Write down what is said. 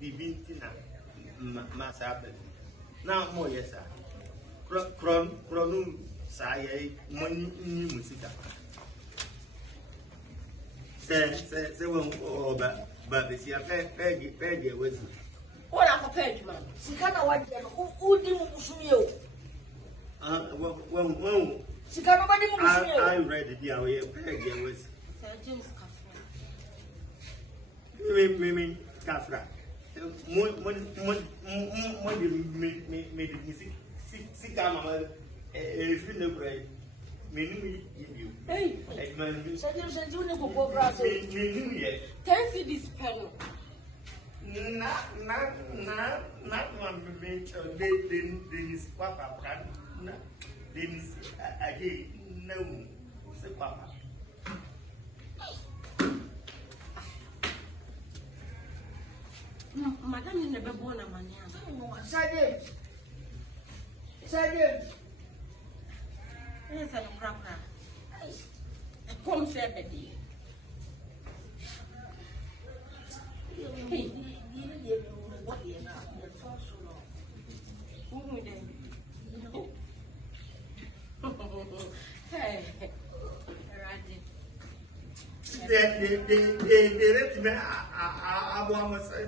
Bibintina Massabel. Now, more yes, sir. Cronum Saye, money musica. Say, oh, but it's your Peggy was. What are the page, man? She can't watch them. Who didn't you? Well, She can't nobody move. I read it, yeah, Peggy was. James Mimi Kafra. Made music. Sick, I'm a film break. Menu you. Hey, Sergeant, you never go brass. Menu yet. 10 cities panel. Not one mention. They didn't swap up. Then again, no, say papa. Madame, you never born a man. Sergeant. Yes, I'm a crap. Come, say, Betty. Hey, what you who would then? Hey, They let me. I want to say.